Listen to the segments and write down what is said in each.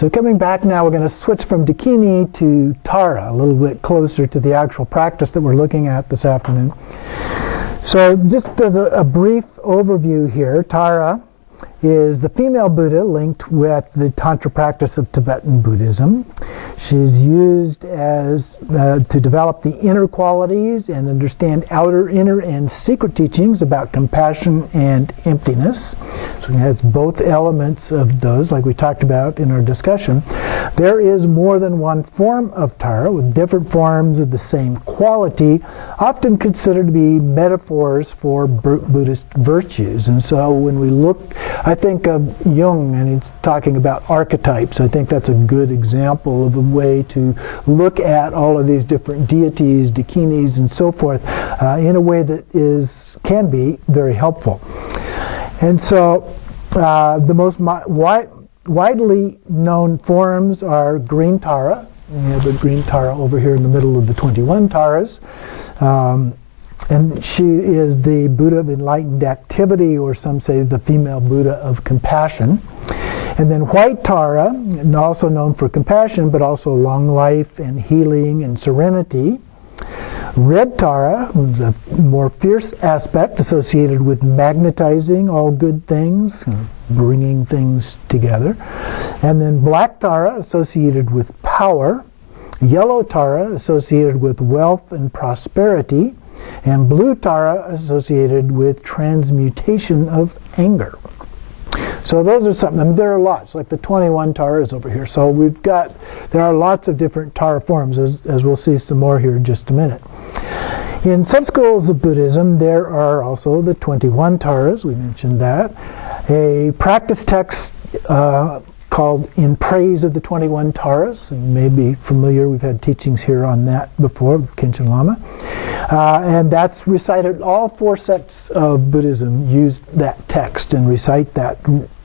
So coming back now, we're going to switch from Dakini to Tara, a little bit closer to the actual practice that we're looking at this afternoon. So just as a brief overview here, Tara is the female Buddha linked with the Tantra practice of Tibetan Buddhism. She's used as to develop the inner qualities and understand outer, inner, and secret teachings about compassion and emptiness. So it has both elements of those, like we talked about in our discussion. There is more than one form of Tara with different forms of the same quality, often considered to be metaphors for Buddhist virtues. And so when we look, I think of Jung, and he's talking about archetypes. I think that's a good example of a way to look at all of these different deities, dakinis, and so forth in a way that can be very helpful. And so the most widely known forms are green Tara. We have a green Tara over here in the middle of the 21 Taras. And she is the Buddha of enlightened activity, or some say the female Buddha of compassion. And then white Tara, also known for compassion, but also long life and healing and serenity. Red Tara, the more fierce aspect associated with magnetizing all good things, bringing things together. And then black Tara, associated with power. Yellow Tara, associated with wealth and prosperity. And blue Tara, associated with transmutation of anger. So those are something. I mean, there are lots, like the 21 Taras over here. So there are lots of different Tara forms, as we'll see some more here in just a minute. In some schools of Buddhism, there are also the 21 Taras. We mentioned that. A practice text called In Praise of the 21 Taras. You may be familiar. We've had teachings here on that before with Khenchen Lama. And that's recited. All four sects of Buddhism use that text and recite that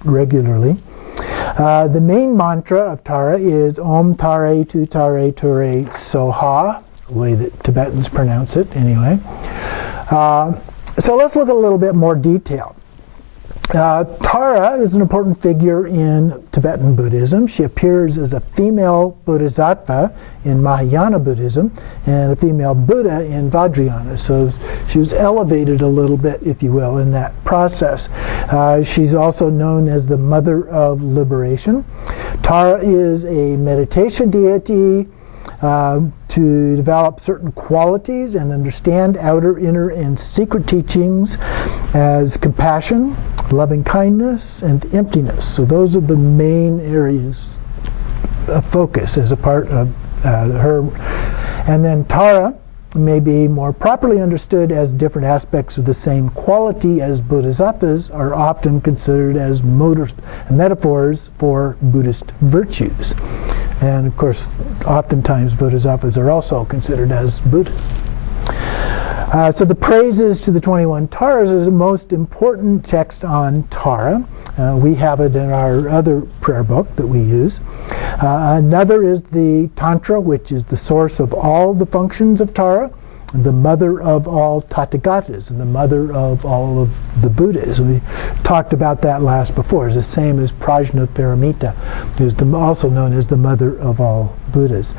regularly. The main mantra of Tara is Om Tare Tu Tare Ture Soha, the way that Tibetans pronounce it anyway. So let's look at a little bit more detail. Tara is an important figure in Tibetan Buddhism. She appears as a female bodhisattva in Mahayana Buddhism and a female Buddha in Vajrayana. So she was elevated a little bit, if you will, in that process. She's also known as the Mother of Liberation. Tara is a meditation deity to develop certain qualities and understand outer, inner, and secret teachings as compassion, loving kindness, and emptiness. So those are the main areas of focus as a part of her. And then Tara may be more properly understood as different aspects of the same quality, as bodhisattvas are often considered as metaphors for Buddhist virtues. And of course, oftentimes bodhisattvas are also considered as Buddhists. So the praises to the 21 Taras is the most important text on Tara. We have it in our other prayer book that we use. Another is the Tantra, which is the source of all the functions of Tara, the mother of all Tathagatas, and the mother of all of the Buddhas. We talked about that before. It's the same as Prajna Paramita, who's also known as the mother of all Buddhas.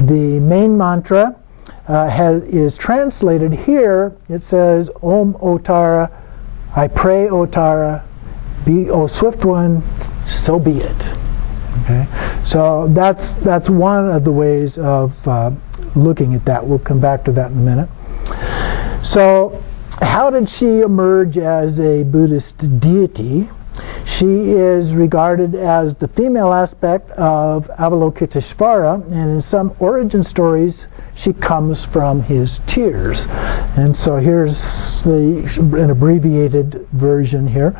The main mantra is translated here. It says, Om O Tara, I pray O Tara, be O Swift One, so be it. Okay? So that's one of the ways of looking at that. We'll come back to that in a minute. So how did she emerge as a Buddhist deity? She is regarded as the female aspect of Avalokiteshvara, and in some origin stories she comes from his tears. And so here's an abbreviated version here.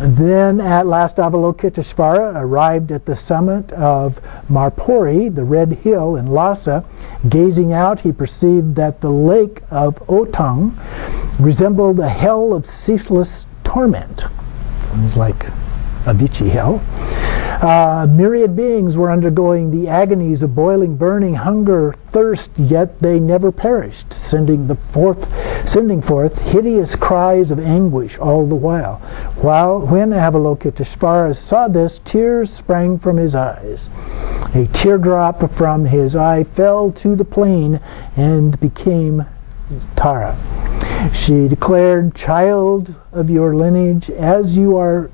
Then at last Avalokiteshvara arrived at the summit of Marpuri, the red hill in Lhasa. Gazing out, he perceived that the lake of Otang resembled a hell of ceaseless torment. Sounds like Avicii hell. Myriad beings were undergoing the agonies of boiling, burning, hunger, thirst, yet they never perished. sending forth hideous cries of anguish all the while. When Avalokiteshvara saw this, tears sprang from his eyes. A teardrop from his eye fell to the plain and became Tara. She declared, "Child of your lineage, as you are..."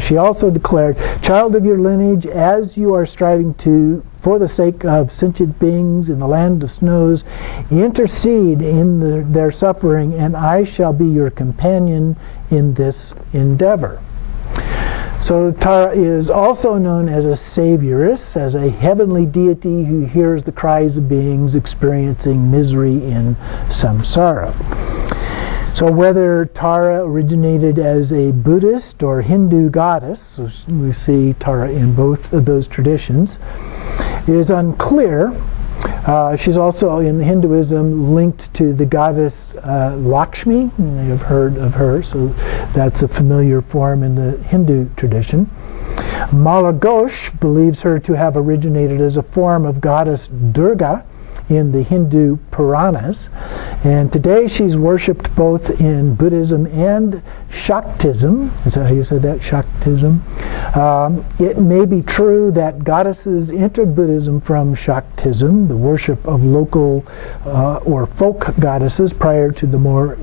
She also declared, "Child of your lineage, as you are striving to, for the sake of sentient beings in the land of snows, intercede in their suffering, and I shall be your companion in this endeavor." So Tara is also known as a savioress, as a heavenly deity who hears the cries of beings experiencing misery in samsara. So whether Tara originated as a Buddhist or Hindu goddess, we see Tara in both of those traditions, is unclear. She's also in Hinduism linked to the goddess Lakshmi. You may have heard of her, so that's a familiar form in the Hindu tradition. Mala Ghosh believes her to have originated as a form of goddess Durga in the Hindu Puranas, and today she's worshipped both in Buddhism and Shaktism. Is that how you said that? Shaktism. It may be true that goddesses entered Buddhism from Shaktism, the worship of local or folk goddesses, prior to the more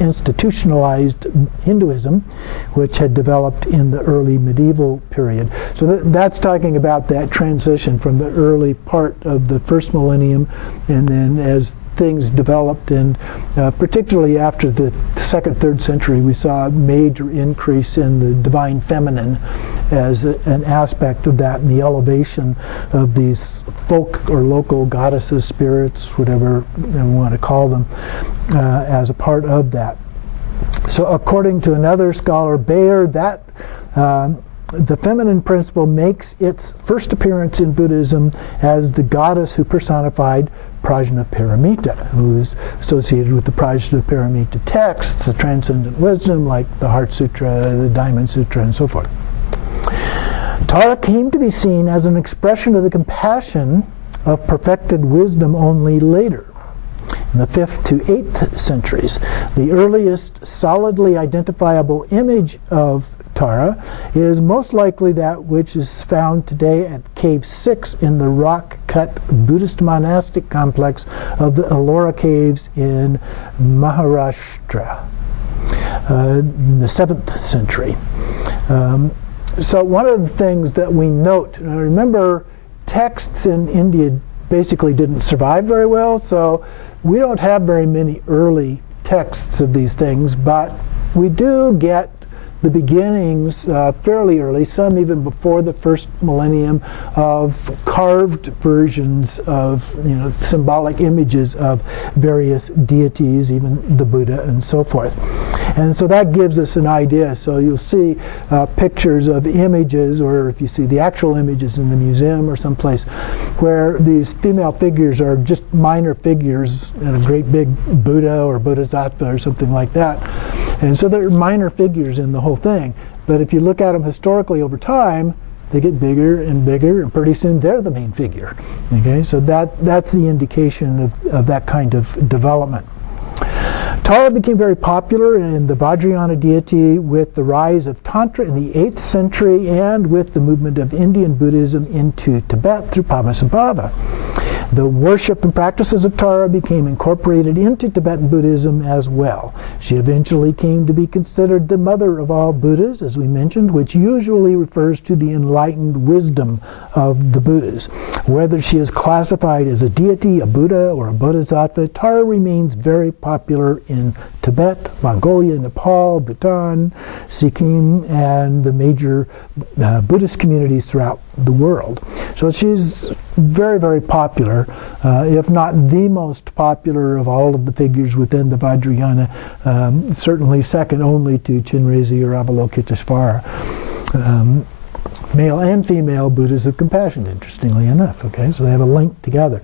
institutionalized Hinduism, which had developed in the early medieval period. So that's talking about that transition from the early part of the first millennium, and then as things developed, and particularly after the 2nd, 3rd century, we saw a major increase in the divine feminine as an aspect of that, and the elevation of these folk or local goddesses, spirits, whatever you want to call them, as a part of that. So according to another scholar, Bayer, that the feminine principle makes its first appearance in Buddhism as the goddess who personified Prajnaparamita, who is associated with the Prajnaparamita texts, the transcendent wisdom like the Heart Sutra, the Diamond Sutra, and so forth. Tara came to be seen as an expression of the compassion of perfected wisdom only later, in the 5th to 8th centuries. The earliest solidly identifiable image of Tara is most likely that which is found today at Cave 6 in the rock-cut Buddhist monastic complex of the Ellora Caves in Maharashtra in the 7th century. So one of the things that we note, remember, texts in India basically didn't survive very well, so we don't have very many early texts of these things, but we do get the beginnings fairly early, some even before the first millennium, of carved versions of symbolic images of various deities, even the Buddha and so forth. And so that gives us an idea. So you'll see pictures of images, or if you see the actual images in the museum or someplace, where these female figures are just minor figures and a great big Buddha or Bodhisattva or something like that. And so they're minor figures in the whole thing. But if you look at them historically over time, they get bigger and bigger, and pretty soon they're the main figure. Okay, so that's the indication of that kind of development. Tara became very popular in the Vajrayana deity with the rise of Tantra in the 8th century and with the movement of Indian Buddhism into Tibet through Padmasambhava. The worship and practices of Tara became incorporated into Tibetan Buddhism as well. She eventually came to be considered the mother of all Buddhas, as we mentioned, which usually refers to the enlightened wisdom of the Buddhas. Whether she is classified as a deity, a Buddha, or a Bodhisattva, Tara remains very popular in Tibet, Mongolia, Nepal, Bhutan, Sikkim, and the major Buddhist communities throughout the world. So she's very, very popular, if not the most popular of all of the figures within the Vajrayana, certainly second only to Chinrezi or Avalokiteshvara. Male and female Buddhas of compassion, interestingly enough. Okay, so they have a link together.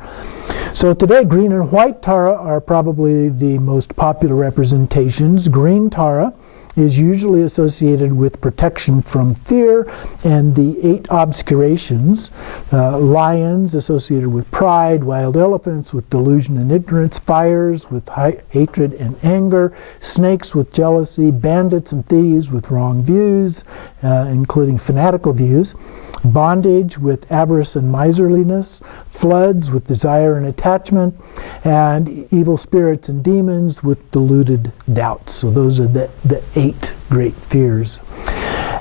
So today, green and white Tara are probably the most popular representations. Green Tara is usually associated with protection from fear, and the 8 obscurations, lions associated with pride, wild elephants with delusion and ignorance, fires with hatred and anger, snakes with jealousy, bandits and thieves with wrong views, including fanatical views, bondage with avarice and miserliness, floods with desire and attachment, and evil spirits and demons with deluded doubts. So those are the 8 great fears.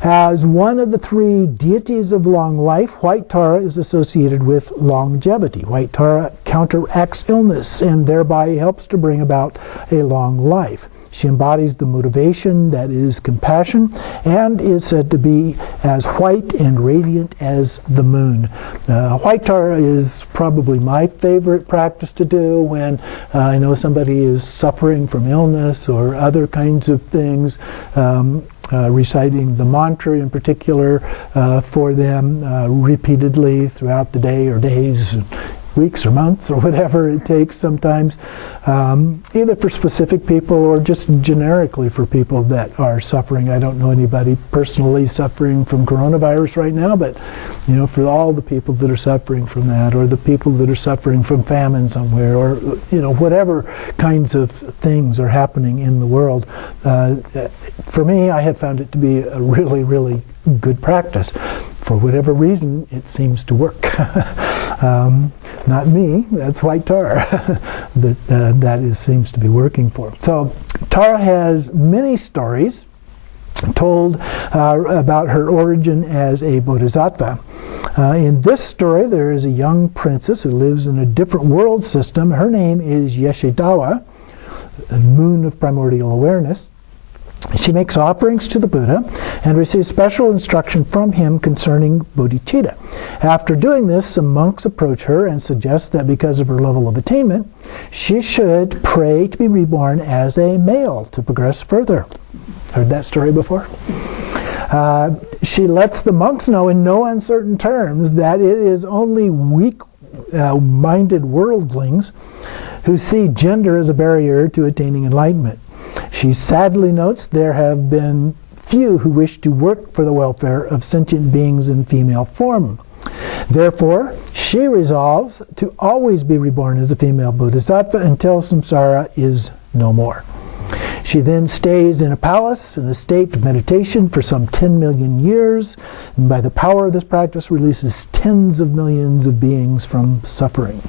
As one of the 3 deities of long life, white Tara is associated with longevity. White Tara counteracts illness and thereby helps to bring about a long life. She embodies the motivation that is compassion and is said to be as white and radiant as the moon. White Tara is probably my favorite practice to do when I know somebody is suffering from illness or other kinds of things. Reciting the mantra in particular for them repeatedly throughout the day or days, weeks or months or whatever it takes sometimes, either for specific people or just generically for people that are suffering. I don't know anybody personally suffering from coronavirus right now, but for all the people that are suffering from that, or the people that are suffering from famine somewhere, or whatever kinds of things are happening in the world. For me, I have found it to be a really, really good practice. For whatever reason, it seems to work. Not me, that's white Tara that seems to be working for. So Tara has many stories told about her origin as a bodhisattva. In this story, there is a young princess who lives in a different world system. Her name is Yeshidawa, the moon of primordial awareness. She makes offerings to the Buddha and receives special instruction from him concerning bodhicitta. After doing this, some monks approach her and suggest that because of her level of attainment, she should pray to be reborn as a male to progress further. Heard that story before? She lets the monks know in no uncertain terms that it is only weak-minded worldlings who see gender as a barrier to attaining enlightenment. She sadly notes there have been few who wish to work for the welfare of sentient beings in female form. Therefore, she resolves to always be reborn as a female bodhisattva until samsara is no more. She then stays in a palace in a state of meditation for some 10 million years, and by the power of this practice releases tens of millions of beings from suffering,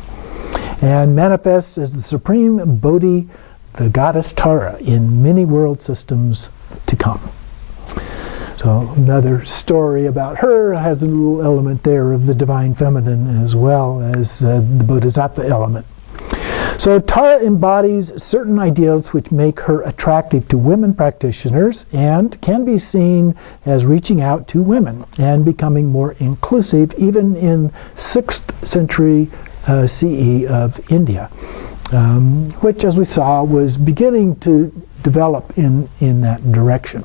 and manifests as the supreme Bodhi, the goddess Tara, in many world systems to come. So another story about her has a little element there of the divine feminine as well as the bodhisattva element. So Tara embodies certain ideals which make her attractive to women practitioners and can be seen as reaching out to women and becoming more inclusive even in 6th century CE of India. Which, as we saw, was beginning to develop in that direction.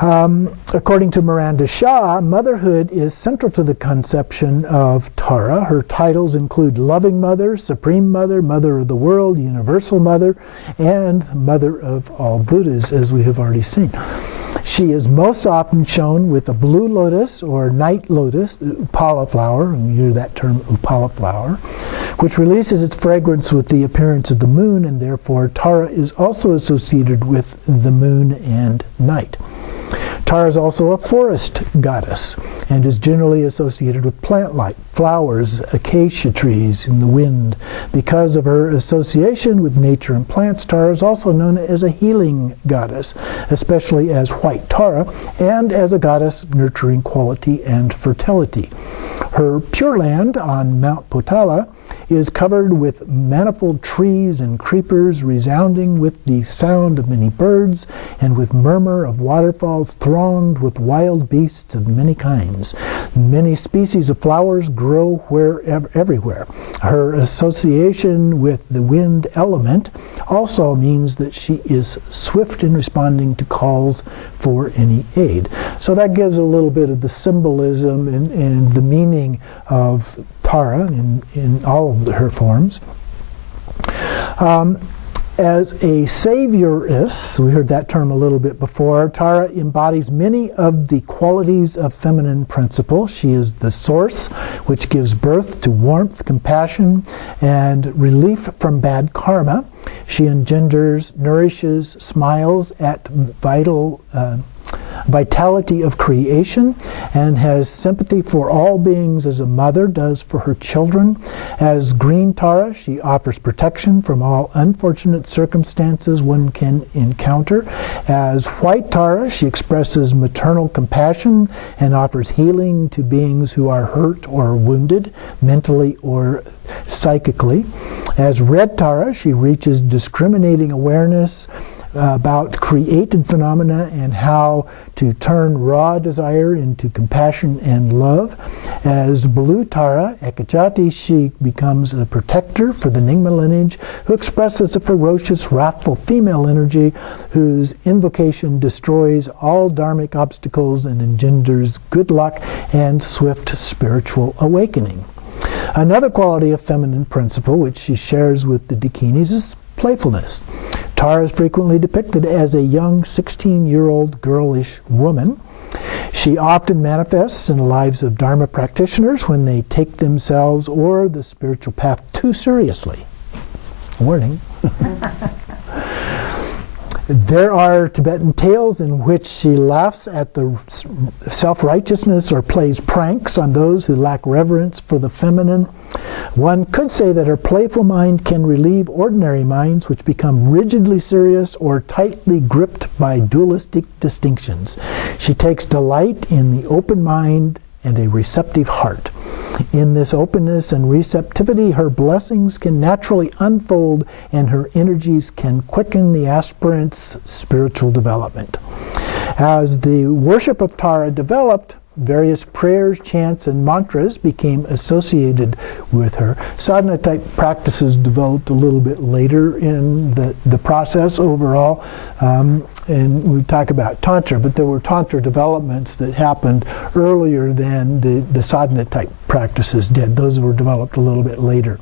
According to Miranda Shaw, motherhood is central to the conception of Tara. Her titles include Loving Mother, Supreme Mother, Mother of the World, Universal Mother, and Mother of all Buddhas, as we have already seen. She is most often shown with a blue lotus or night lotus, upala flower, and you hear that term upala flower, which releases its fragrance with the appearance of the moon, and therefore Tara is also associated with the moon and night. Tara is also a forest goddess and is generally associated with plant life, flowers, acacia trees in the wind. Because of her association with nature and plants, Tara is also known as a healing goddess, especially as white Tara, and as a goddess nurturing quality and fertility. Her Pure Land on Mount Potala is covered with manifold trees and creepers, resounding with the sound of many birds, and with murmur of waterfalls thronged with wild beasts of many kinds. Many species of flowers grow everywhere. Her association with the wind element also means that she is swift in responding to calls for any aid. So that gives a little bit of the symbolism and the meaning of Tara in all of her forms. As a savioress, we heard that term a little bit before, Tara embodies many of the qualities of feminine principle. She is the source which gives birth to warmth, compassion, and relief from bad karma. She engenders, nourishes, smiles at vitality of creation, and has sympathy for all beings as a mother does for her children. As green Tara, she offers protection from all unfortunate circumstances one can encounter. As white Tara, she expresses maternal compassion and offers healing to beings who are hurt or wounded, mentally or psychically. As red Tara, she reaches discriminating awareness about created phenomena and how to turn raw desire into compassion and love. As blue Tara, Ekachati, she becomes a protector for the Nyingma lineage, who expresses a ferocious, wrathful female energy whose invocation destroys all dharmic obstacles and engenders good luck and swift spiritual awakening. Another quality of feminine principle which she shares with the Dakinis is playfulness. Tara is frequently depicted as a young 16-year-old girlish woman. She often manifests in the lives of Dharma practitioners when they take themselves or the spiritual path too seriously. Warning. There are Tibetan tales in which she laughs at the self-righteousness or plays pranks on those who lack reverence for the feminine. One could say that her playful mind can relieve ordinary minds which become rigidly serious or tightly gripped by dualistic distinctions. She takes delight in the open mind and a receptive heart. In this openness and receptivity, her blessings can naturally unfold and her energies can quicken the aspirant's spiritual development. As the worship of Tara developed, various prayers, chants, and mantras became associated with her. Sadhana-type practices developed a little bit later in the process overall, and we talk about Tantra, but there were Tantra developments that happened earlier than the sadhana-type practices did. Those were developed a little bit later.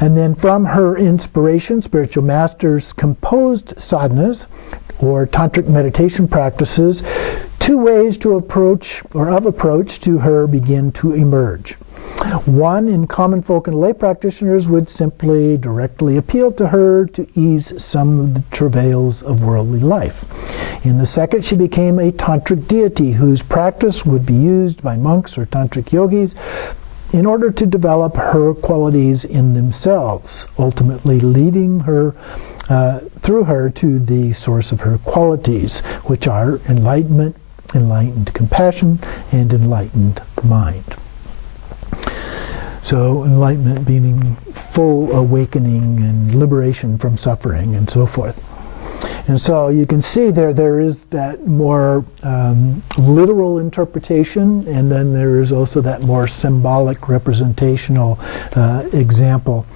And then from her inspiration, spiritual masters composed sadhanas, or tantric meditation practices. Two ways to approach to her begin to emerge. One, in common folk and lay practitioners, would simply directly appeal to her to ease some of the travails of worldly life. In the second, she became a tantric deity whose practice would be used by monks or tantric yogis in order to develop her qualities in themselves, ultimately leading her through her to the source of her qualities, which are enlightenment, enlightened compassion, and enlightened mind. So enlightenment meaning full awakening and liberation from suffering and so forth. And so you can see there is that more literal interpretation, and then there is also that more symbolic representational example.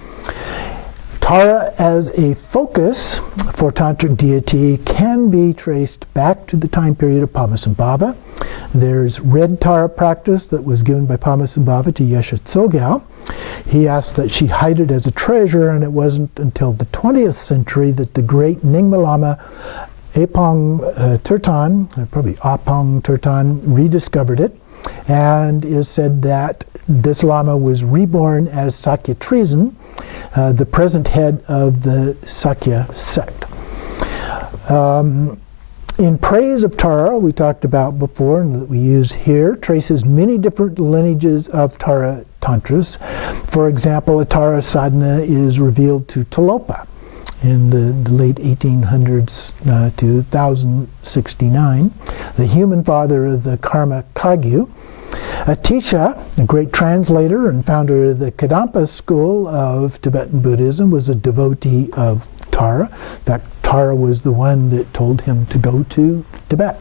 Tara as a focus for tantric deity can be traced back to the time period of Padmasambhava. There's red Tara practice that was given by Padmasambhava to Yeshe Tsogyal. He asked that she hide it as a treasure, and it wasn't until the 20th century that the great Nyingma Lama Apong Turtan rediscovered it, and is said that this Lama was reborn as Sakya Trizin, the present head of the Sakya sect. In praise of Tara, we talked about before and that we use here, traces many different lineages of Tara Tantras. For example, a Tara sadhana is revealed to Tilopa in the late 1800s to 1069, the human father of the Karma Kagyu. Atisha, a great translator and founder of the Kadampa school of Tibetan Buddhism, was a devotee of Tara. In fact, Tara was the one that told him to go to Tibet.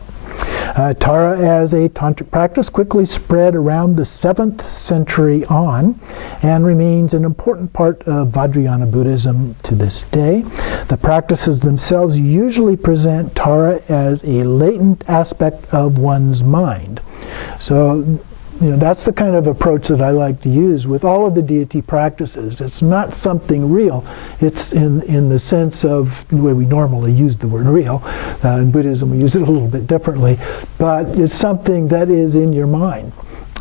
Tara as a tantric practice quickly spread around the 7th century on and remains an important part of Vajrayana Buddhism to this day. The practices themselves usually present Tara as a latent aspect of one's mind. So that's the kind of approach that I like to use with all of the deity practices. It's not something real. It's in the sense of the way we normally use the word real. In Buddhism, we use it a little bit differently. But it's something that is in your mind.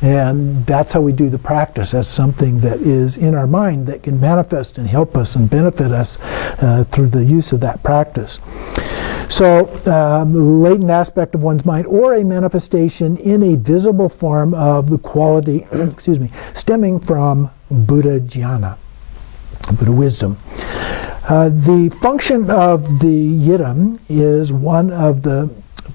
And that's how we do the practice. That's something that is in our mind that can manifest and help us and benefit us through the use of that practice. So, the latent aspect of one's mind, or a manifestation in a visible form of the quality, stemming from Buddha jnana, Buddha wisdom. The function of the yidam is one of the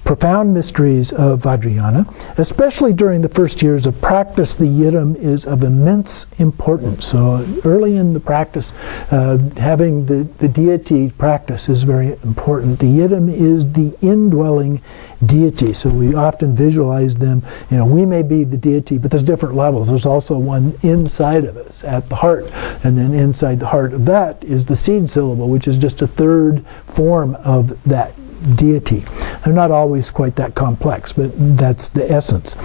profound mysteries of Vajrayana. Especially during the first years of practice, the yidam is of immense importance. So early in the practice, having the deity practice is very important. The yidam is the indwelling deity. So we often visualize them, we may be the deity, but there's different levels. There's also one inside of us at the heart. And then inside the heart of that is the seed syllable, which is just a third form of that deity. They're not always quite that complex, but that's the essence.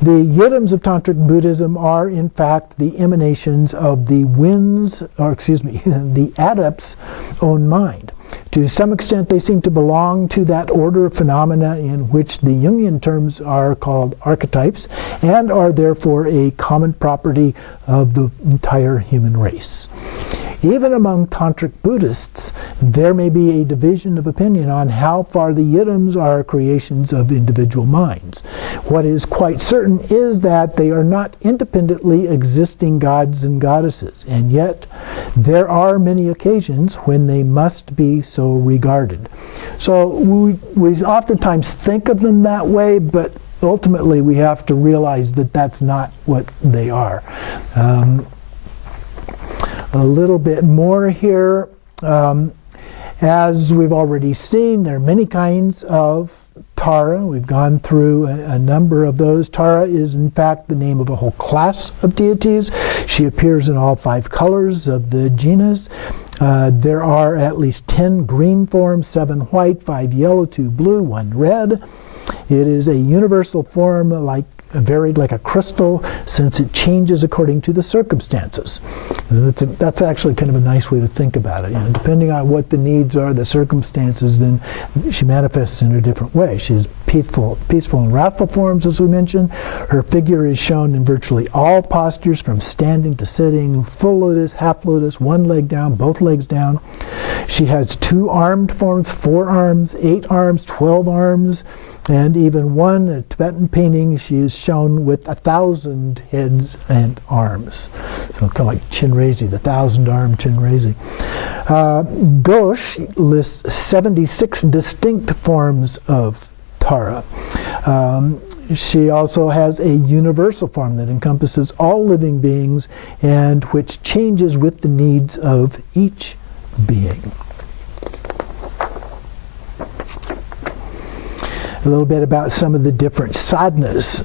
The yidams of Tantric Buddhism are, in fact, the emanations of the the adept's own mind. To some extent, they seem to belong to that order of phenomena in which the Jungian terms are called archetypes, and are therefore a common property of the entire human race. Even among Tantric Buddhists, there may be a division of opinion on how far the yidams are creations of individual minds. What is quite certain is that they are not independently existing gods and goddesses, and yet there are many occasions when they must be so regarded. So we oftentimes think of them that way, but ultimately we have to realize that that's not what they are. A little bit more here. As we've already seen, there are many kinds of Tara. We've gone through a number of those. Tara is, in fact, the name of a whole class of deities. She appears in all 5 colors of the genus. There are at least 10 green forms, 7 white, 5 yellow, 2 blue, 1 red. It is a universal form varied like a crystal, since it changes according to the circumstances. That's actually kind of a nice way to think about it. Depending on what the needs are, the circumstances, then she manifests in a different way. She has peaceful and wrathful forms, as we mentioned. Her figure is shown in virtually all postures, from standing to sitting, full lotus, half lotus, 1 leg down, both legs down. She has 2 armed forms, 4 arms, 8 arms, 12 arms, and even one, a Tibetan painting, she is shown with 1,000 heads and arms. So kind of like Chinrezi, the 1,000-armed Chinrezi. Ghosh lists 76 distinct forms of Tara. She also has a universal form that encompasses all living beings and which changes with the needs of each being. A little bit about some of the different sadhanas.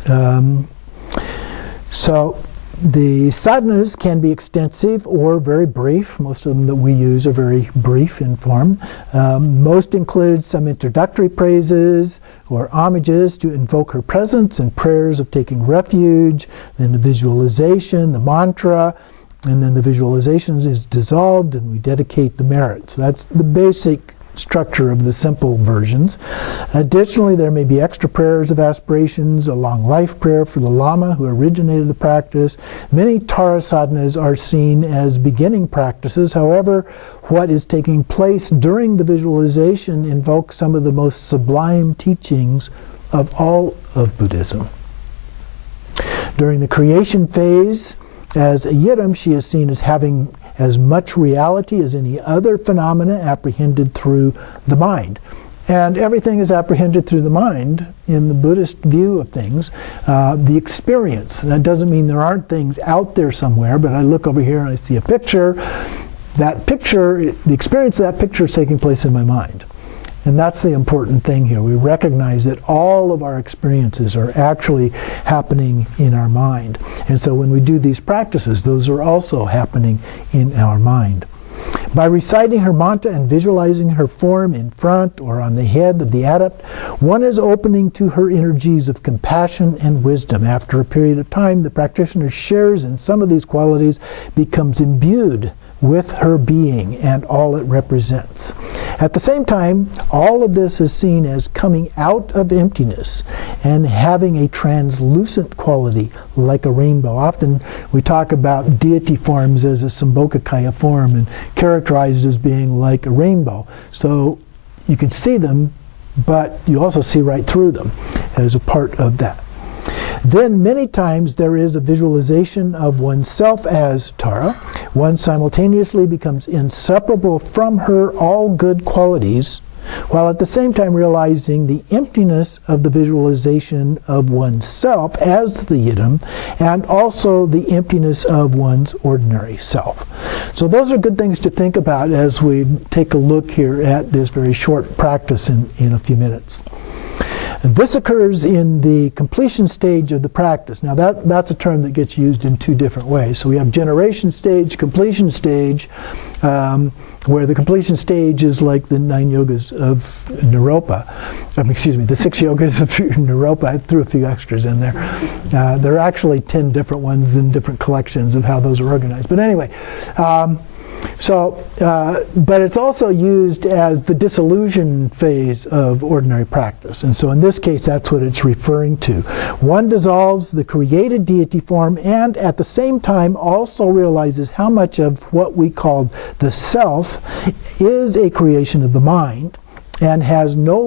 So the sadhanas can be extensive or very brief. Most of them that we use are very brief in form. Most include some introductory praises or homages to invoke her presence, and prayers of taking refuge, then the visualization, the mantra, and then the visualization is dissolved and we dedicate the merit. So that's the basic structure of the simple versions. Additionally, there may be extra prayers of aspirations, a long life prayer for the Lama who originated the practice. Many Tara sadhanas are seen as beginning practices. However, what is taking place during the visualization invokes some of the most sublime teachings of all of Buddhism. During the creation phase, as a yidam, she is seen as having as much reality as any other phenomena apprehended through the mind. And everything is apprehended through the mind in the Buddhist view of things. The experience, and that doesn't mean there aren't things out there somewhere, but I look over here and I see a picture. That picture, the experience of that picture is taking place in my mind. And that's the important thing here. We recognize that all of our experiences are actually happening in our mind. And so when we do these practices, those are also happening in our mind. By reciting her mantra and visualizing her form in front or on the head of the adept, one is opening to her energies of compassion and wisdom. After a period of time, the practitioner shares in some of these qualities, becomes imbued with her being and all it represents. At the same time, all of this is seen as coming out of emptiness and having a translucent quality like a rainbow. Often we talk about deity forms as a Sambhogakaya form and characterized as being like a rainbow. So you can see them, but you also see right through them as a part of that. Then many times there is a visualization of oneself as Tara. One simultaneously becomes inseparable from her all good qualities, while at the same time realizing the emptiness of the visualization of oneself as the Yidam, and also the emptiness of one's ordinary self. So those are good things to think about as we take a look here at this very short practice in a few minutes. This occurs in the completion stage of the practice. Now that's a term that gets used in two different ways. So we have generation stage, completion stage, where the completion stage is like the 9 yogas of Naropa. The 6 yogas of Naropa. I threw a few extras in there. There are actually 10 different ones in different collections of how those are organized. But anyway, but it's also used as the dissolution phase of ordinary practice. And so in this case, that's what it's referring to. One dissolves the created deity form and at the same time also realizes how much of what we call the self is a creation of the mind and has no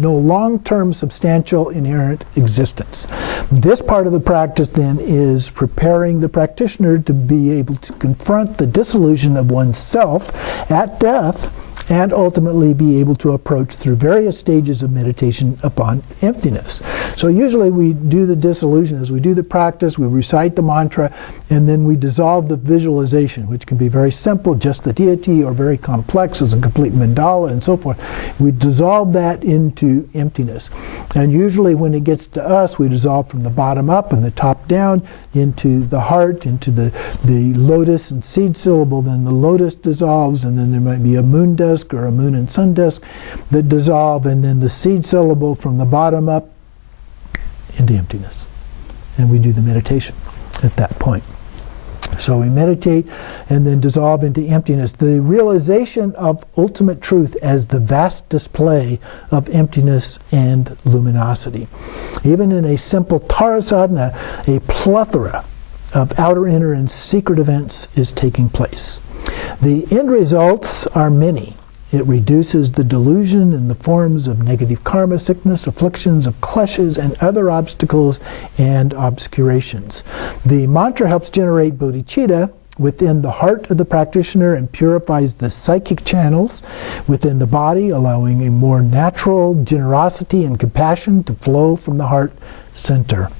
long-term substantial inherent existence. This part of the practice then is preparing the practitioner to be able to confront the dissolution of oneself at death and ultimately be able to approach through various stages of meditation upon emptiness. So usually we do the dissolution as we do the practice, we recite the mantra, and then we dissolve the visualization, which can be very simple, just the deity, or very complex as a complete mandala and so forth. We dissolve that into emptiness. And usually when it gets to us, we dissolve from the bottom up and the top down into the heart, into the lotus and seed syllable. Then the lotus dissolves, and then there might be a moon disk or a moon and sun disk that dissolve, and then the seed syllable from the bottom up into emptiness. And we do the meditation at that point. So we meditate and then dissolve into emptiness. The realization of ultimate truth as the vast display of emptiness and luminosity. Even in a simple Tara sadhana, a plethora of outer, inner, and secret events is taking place. The end results are many. It reduces the delusion in the forms of negative karma, sickness, afflictions, of kleshes, and other obstacles and obscurations. The mantra helps generate bodhicitta within the heart of the practitioner and purifies the psychic channels within the body, allowing a more natural generosity and compassion to flow from the heart center.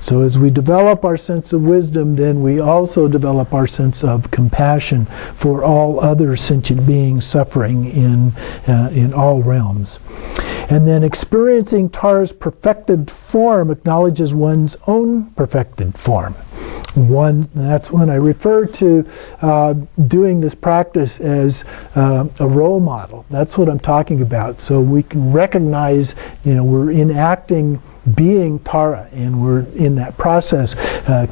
So as we develop our sense of wisdom, then we also develop our sense of compassion for all other sentient beings suffering in all realms. And then experiencing Tara's perfected form acknowledges one's own perfected form. That's when I refer to doing this practice as a role model. That's what I'm talking about. So we can recognize, we're enacting being Tara, and we're in that process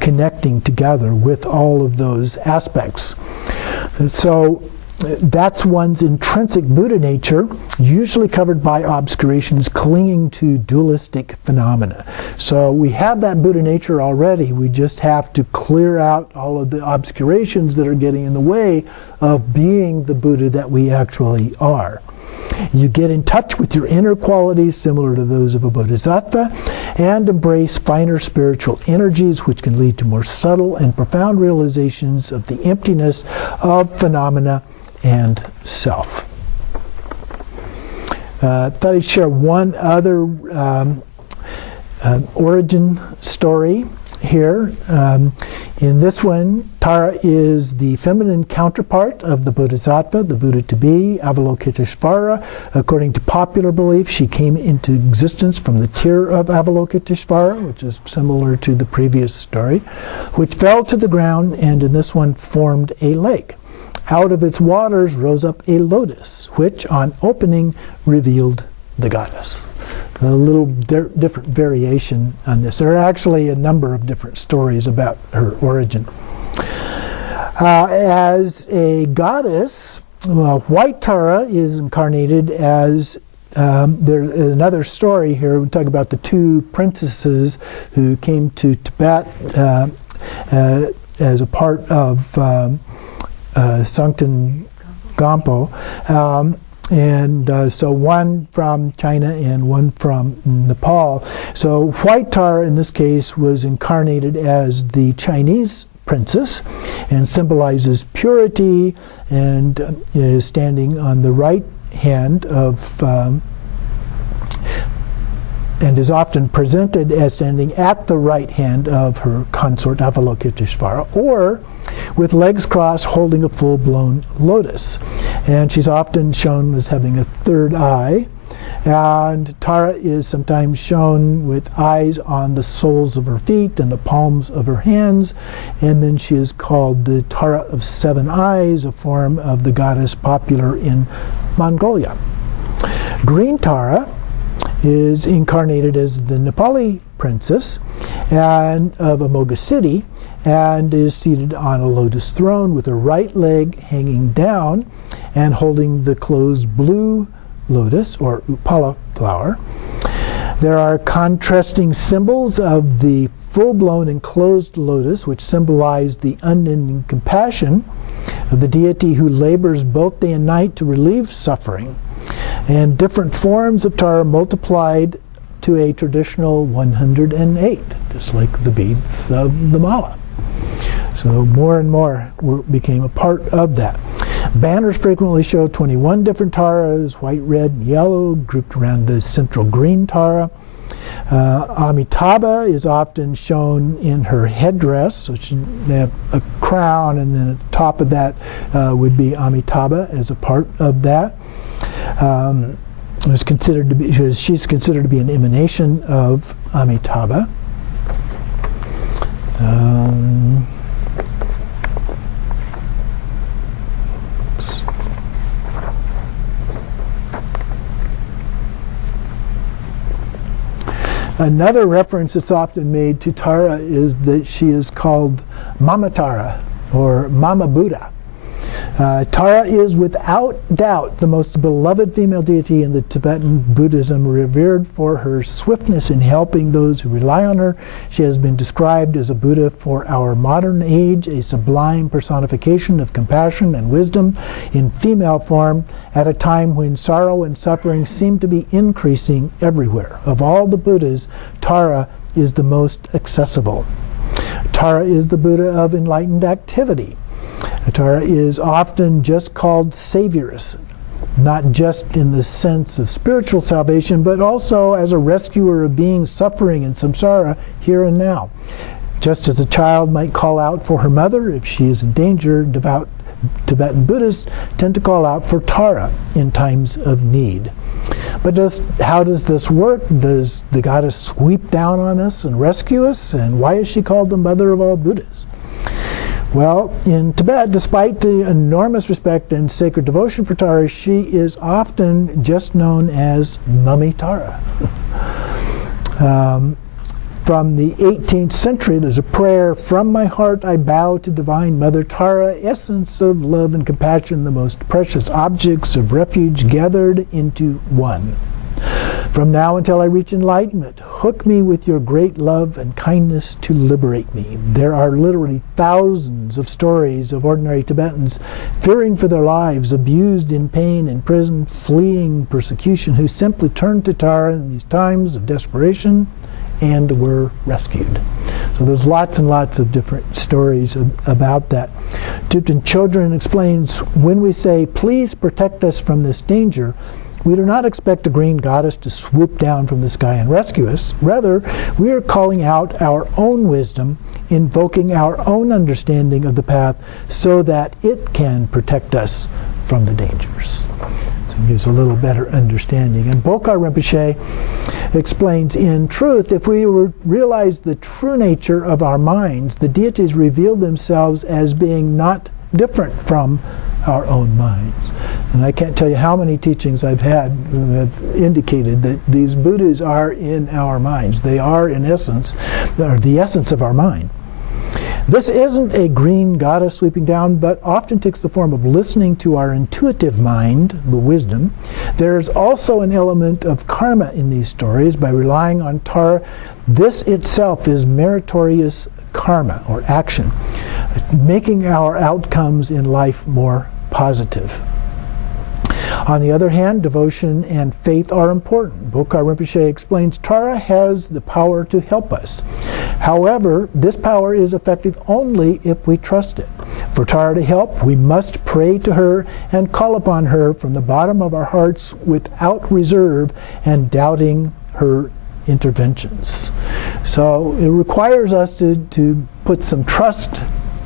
connecting together with all of those aspects. So that's one's intrinsic Buddha nature, usually covered by obscurations clinging to dualistic phenomena. So we have that Buddha nature already. We just have to clear out all of the obscurations that are getting in the way of being the Buddha that we actually are. You get in touch with your inner qualities similar to those of a bodhisattva and embrace finer spiritual energies which can lead to more subtle and profound realizations of the emptiness of phenomena and self. Thought I'd share one other origin story, here. In this one, Tara is the feminine counterpart of the Bodhisattva, the Buddha-to-be, Avalokiteshvara. According to popular belief, she came into existence from the tear of Avalokiteshvara, which is similar to the previous story, which fell to the ground and in this one formed a lake. Out of its waters rose up a lotus, which on opening revealed the goddess. A little different variation on this. There are actually a number of different stories about her origin. As a goddess, White Tara is incarnated as, there's another story here. We talk about the two princesses who came to Tibet as a part of Sangten Gampo. So one from China and one from Nepal. So White Tara in this case was incarnated as the Chinese princess and symbolizes purity and is standing on the right hand of and is often presented as standing at the right hand of her consort Avalokiteshvara, or with legs crossed holding a full-blown lotus. And she's often shown as having a third eye. And Tara is sometimes shown with eyes on the soles of her feet and the palms of her hands. And then she is called the Tara of Seven Eyes, a form of the goddess popular in Mongolia. Green Tara is incarnated as the Nepali princess and of Amoga city, and is seated on a lotus throne with her right leg hanging down and holding the closed blue lotus or upala flower. There are contrasting symbols of the full-blown and closed lotus, which symbolize the unending compassion of the deity who labors both day and night to relieve suffering, and different forms of Tara multiplied to a traditional 108, just like the beads of the mala. So more and more became a part of that. Banners frequently show 21 different Taras, white, red, and yellow, grouped around the central green Tara. Amitabha is often shown in her headdress, so they have a crown, and then at the top of that would be Amitabha as a part of that. She's considered to be an emanation of Amitabha. Another reference that's often made to Tara is that she is called Mama Tara or Mama Buddha. Tara is without doubt the most beloved female deity in the Tibetan Buddhism, revered for her swiftness in helping those who rely on her. She has been described as a Buddha for our modern age, a sublime personification of compassion and wisdom in female form at a time when sorrow and suffering seem to be increasing everywhere. Of all the Buddhas, Tara is the most accessible. Tara is the Buddha of enlightened activity. Tara is often just called Savioress, not just in the sense of spiritual salvation, but also as a rescuer of beings suffering in samsara here and now. Just as a child might call out for her mother if she is in danger, devout Tibetan Buddhists tend to call out for Tara in times of need. But how does this work? Does the goddess sweep down on us and rescue us? And why is she called the mother of all Buddhas? Well, in Tibet, despite the enormous respect and sacred devotion for Tara, she is often just known as Mummy Tara. From the 18th century, there's a prayer, "From my heart I bow to divine Mother Tara, essence of love and compassion, the most precious objects of refuge gathered into one. From now until I reach enlightenment, hook me with your great love and kindness to liberate me." There are literally thousands of stories of ordinary Tibetans fearing for their lives, abused in pain, in prison, fleeing persecution, who simply turned to Tara in these times of desperation and were rescued. So there's lots and lots of different stories about that. Thupten Chodron explains, when we say, "Please protect us from this danger," We do not expect a green goddess to swoop down from the sky and rescue us. Rather, we are calling out our own wisdom, invoking our own understanding of the path so that it can protect us from the dangers. So gives a little better understanding. And Bokar Rinpoche explains, in truth, if we realize the true nature of our minds, the deities reveal themselves as being not different from our own minds. And I can't tell you how many teachings I've had who have indicated that these Buddhas are in our minds. They are, in essence, the essence of our mind. This isn't a green goddess sweeping down, but often takes the form of listening to our intuitive mind, the wisdom. There's also an element of karma in these stories. By relying on Tara, this itself is meritorious karma, or action, making our outcomes in life more positive. On the other hand, devotion and faith are important. Bokar Rinpoche explains Tara has the power to help us. However, this power is effective only if we trust it. For Tara to help, we must pray to her and call upon her from the bottom of our hearts without reserve and doubting her interventions. So it requires us to put some trust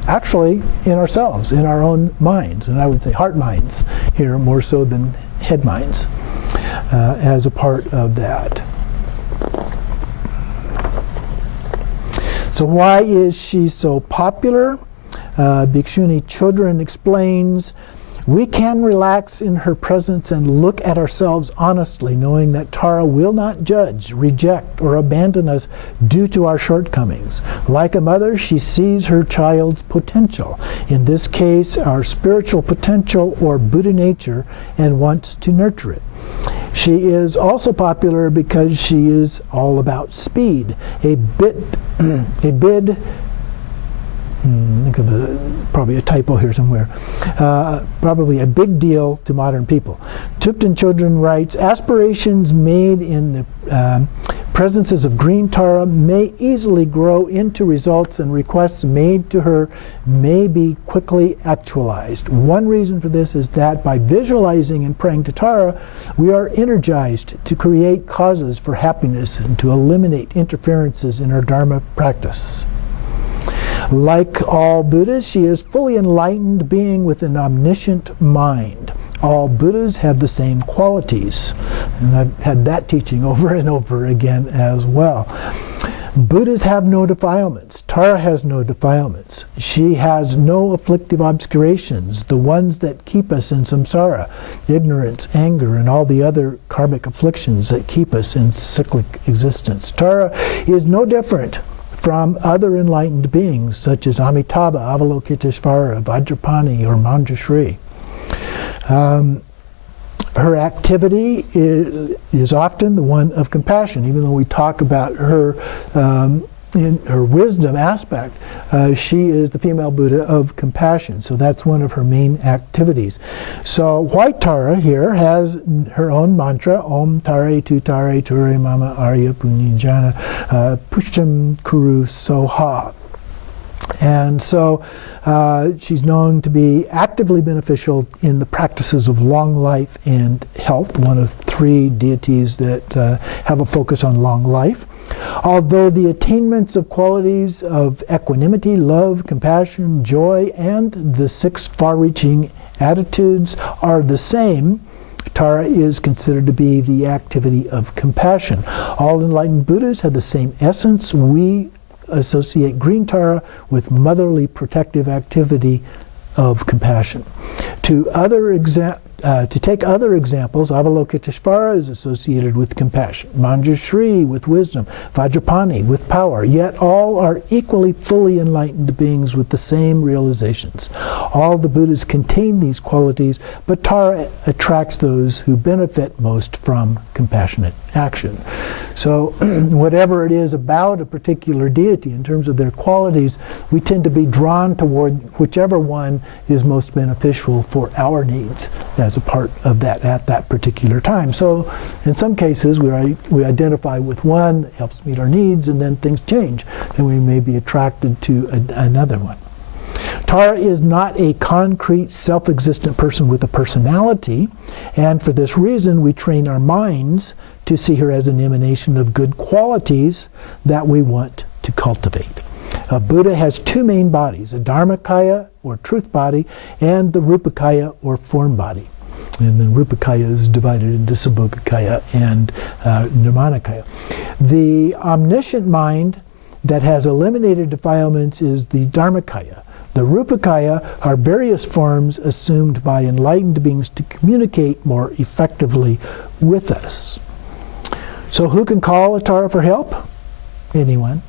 actually in ourselves, in our own minds, and I would say heart minds here more so than head minds, as a part of that. So why is she so popular? Bhikshuni Chodron explains, we can relax in her presence and look at ourselves honestly, knowing that Tara will not judge, reject, or abandon us due to our shortcomings. Like a mother, she sees her child's potential, in this case, our spiritual potential or Buddha nature, and wants to nurture it. She is also popular because she is all about speed. Probably a typo here somewhere. Probably a big deal to modern people. Thupten Chodron writes, aspirations made in the presences of green Tara may easily grow into results, and requests made to her may be quickly actualized. One reason for this is that by visualizing and praying to Tara, we are energized to create causes for happiness and to eliminate interferences in our Dharma practice. Like all Buddhas, she is fully enlightened being with an omniscient mind. All Buddhas have the same qualities. And I've had that teaching over and over again as well. Buddhas have no defilements. Tara has no defilements. She has no afflictive obscurations, the ones that keep us in samsara, ignorance, anger, and all the other karmic afflictions that keep us in cyclic existence. Tara is no different from other enlightened beings such as Amitabha, Avalokiteshvara, Vajrapani, or Manjushri. Her activity is often the one of compassion, even though we talk about her in her wisdom aspect. She is the female Buddha of compassion, so that's one of her main activities. So White Tara here has her own mantra, Om Tare Tu Tare Ture Mama Arya Punyajana Pushtam Kuru Soha. And so she's known to be actively beneficial in the practices of long life and health, one of three deities that have a focus on long life. Although the attainments of qualities of equanimity, love, compassion, joy, and the six far-reaching attitudes are the same, Tara is considered to be the activity of compassion. All enlightened Buddhas have the same essence. We associate green Tara with motherly protective activity of compassion. To take other examples, Avalokiteshvara is associated with compassion, Manjushri with wisdom, Vajrapani with power, yet all are equally fully enlightened beings with the same realizations. All the Buddhas contain these qualities, but Tara attracts those who benefit most from compassionate action. So whatever it is about a particular deity in terms of their qualities, we tend to be drawn toward whichever one is most beneficial for our needs as a part of that at that particular time. So in some cases we identify with one that helps meet our needs, and then things change and we may be attracted to another one. Tara is not a concrete, self-existent person with a personality, and for this reason we train our minds to see her as an emanation of good qualities that we want to cultivate. A Buddha has two main bodies, a Dharmakaya, or truth body, and the Rupakaya, or form body. And then Rupakaya is divided into Sambhogakaya and Nirmanakaya. The omniscient mind that has eliminated defilements is the Dharmakaya. The Rupakaya are various forms assumed by enlightened beings to communicate more effectively with us. So who can call a Tara for help? Anyone,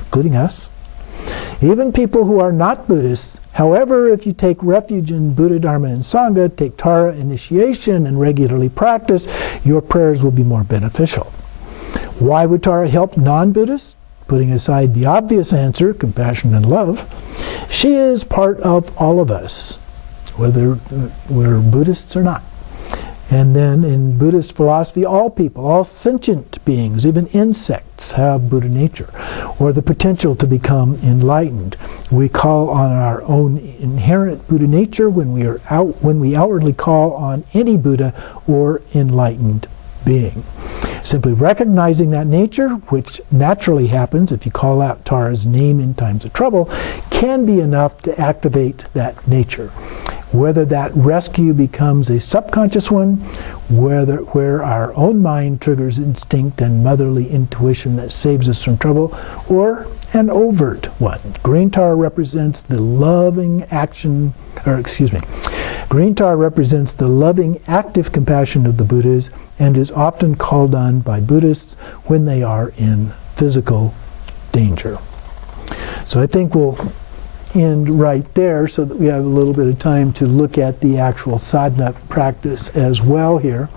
including us. Even people who are not Buddhists. However, if you take refuge in Buddha, Dharma, and Sangha, take Tara initiation, and regularly practice, your prayers will be more beneficial. Why would Tara help non-Buddhists? Putting aside the obvious answer, compassion and love, she is part of all of us, whether we're Buddhists or not. And then in Buddhist philosophy, all people, all sentient beings, even insects, have Buddha nature, or the potential to become enlightened. We call on our own inherent Buddha nature when we outwardly call on any Buddha or enlightened being. Simply recognizing that nature, which naturally happens if you call out Tara's name in times of trouble, can be enough to activate that nature. Whether that rescue becomes a subconscious one, where our own mind triggers instinct and motherly intuition that saves us from trouble, or an overt one. Green Tara represents the loving action, Green Tara represents the loving, active compassion of the Buddhas and is often called on by Buddhists when they are in physical danger. So I think we'll end right there so that we have a little bit of time to look at the actual sadhana practice as well here.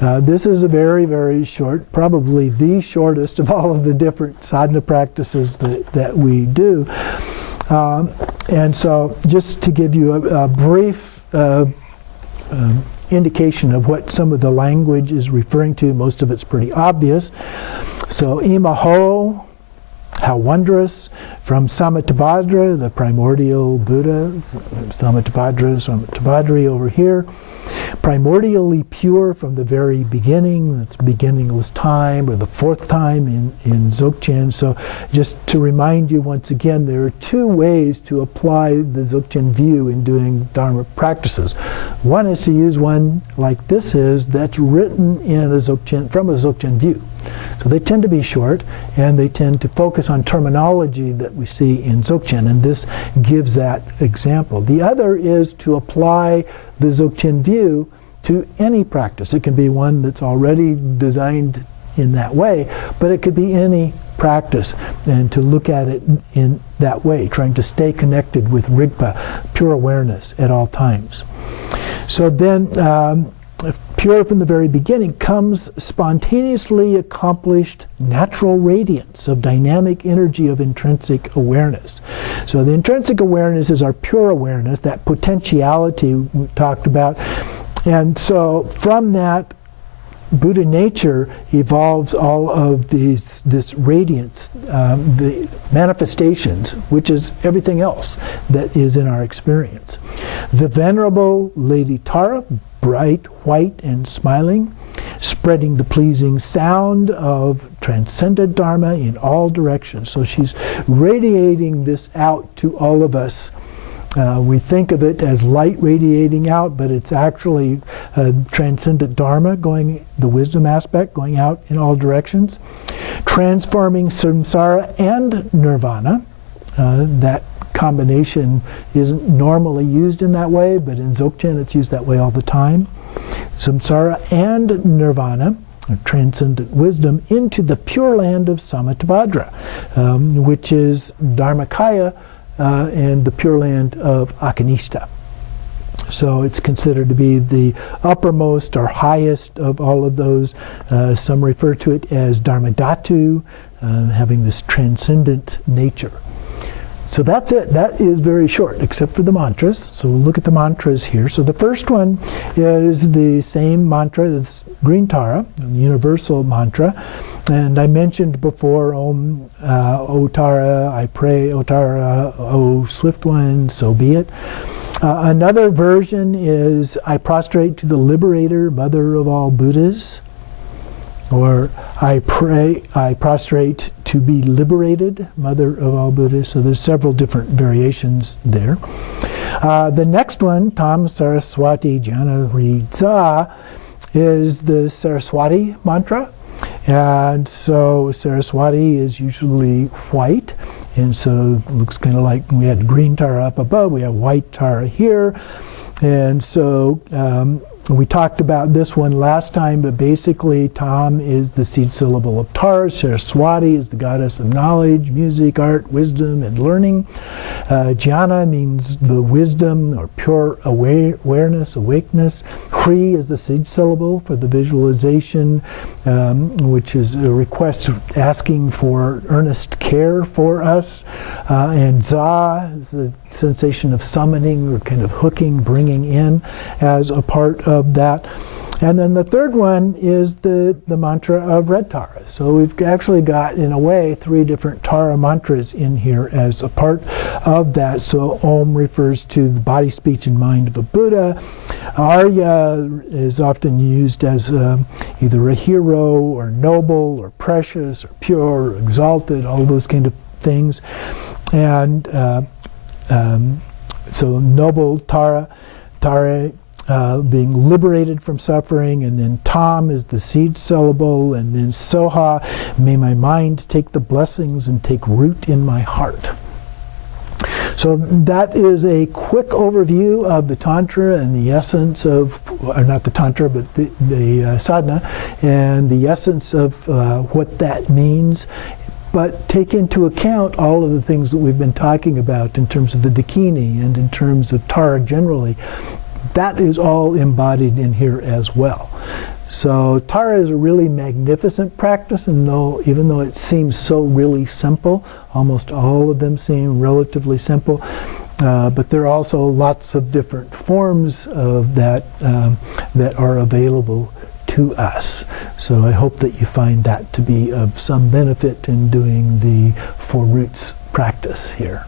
This is a very, very short, probably the shortest of all of the different sadhana practices that we do. And so just to give you a brief indication of what some of the language is referring to, most of it's pretty obvious. So Imaho, how wondrous, from Samattabhadra, the primordial Buddha, Samattabhadri over here, primordially pure from the very beginning, that's beginningless time, or the fourth time in Dzogchen. So just to remind you once again, there are two ways to apply the Dzogchen view in doing Dharma practices. One is to use one like this is, that's written in a Dzogchen, from a Dzogchen view. So they tend to be short, and they tend to focus on terminology that we see in Dzogchen, and this gives that example. The other is to apply the Dzogchen view to any practice. It can be one that's already designed in that way, but it could be any practice, and to look at it in that way, trying to stay connected with Rigpa, pure awareness at all times. So then, pure from the very beginning comes spontaneously accomplished natural radiance of dynamic energy of intrinsic awareness. So the intrinsic awareness is our pure awareness, that potentiality we talked about. And so from that, Buddha nature evolves all of this radiance, the manifestations, which is everything else that is in our experience. The Venerable Lady Tara, bright, white, and smiling, spreading the pleasing sound of transcendent Dharma in all directions. So she's radiating this out to all of us. We think of it as light radiating out, but it's actually transcendent Dharma, the wisdom aspect, going out in all directions. Transforming samsara and nirvana. That combination isn't normally used in that way, but in Dzogchen it's used that way all the time. Samsara and nirvana, transcendent wisdom, into the pure land of Samattabhadra, which is Dharmakaya, and the pure land of Akanishta. So it's considered to be the uppermost or highest of all of those. Some refer to it as Dharmadhatu, having this transcendent nature. So that's it. That is very short, except for the mantras. So we'll look at the mantras here. So the first one is the same mantra, this green Tara, the universal mantra. And I mentioned before, Om, O Tara, I pray, O Tara, O Swift One, so be it. Another version is, I prostrate to the Liberator, Mother of all Buddhas. Or I pray, I prostrate to be liberated, Mother of all Buddhas. So there's several different variations there. The next one, Tam Saraswati Jana Ridza, is the Saraswati mantra. And so Saraswati is usually white. And so it looks kind of like we had green Tara up above, we have white Tara here. And so we talked about this one last time, but basically Tam is the seed syllable of Tara. Saraswati is the goddess of knowledge, music, art, wisdom, and learning. Jnana means the wisdom or pure awareness, awakeness. Hri is the seed syllable for the visualization, which is a request asking for earnest care for us. And Za is the sensation of summoning or kind of hooking, bringing in as a part of that. And then the third one is the mantra of red Tara. So we've actually got, in a way, 3 different Tara mantras in here as a part of that. So Om refers to the body, speech, and mind of a Buddha. Arya is often used as either a hero or noble or precious or pure or exalted, all those kind of things. And so noble Tara, being liberated from suffering, and then Tam is the seed syllable, and then Soha, may my mind take the blessings and take root in my heart. So that is a quick overview of the Tantra and the essence of, or not the Tantra, but the sadhana, and the essence of what that means. But take into account all of the things that we've been talking about in terms of the Dakini and in terms of Tara generally. That is all embodied in here as well. So Tara is a really magnificent practice, and even though it seems so really simple, almost all of them seem relatively simple, but there are also lots of different forms of that that are available to us. So I hope that you find that to be of some benefit in doing the Four Roots practice here.